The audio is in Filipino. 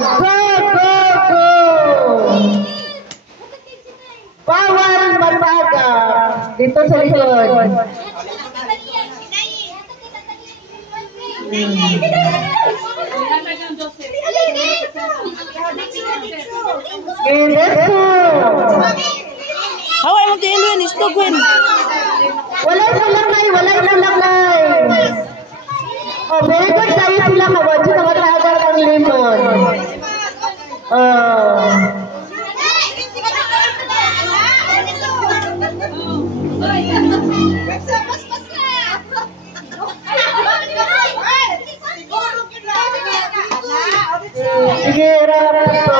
Go, go, go! Bawal matagap. Dito sa likod. Haway mo tayo yun, istog win. Walay lalakay, walay lalakay. Oh, very good tayo sila kawadyo na matagal ang limon. Oh. Sige, rap ito.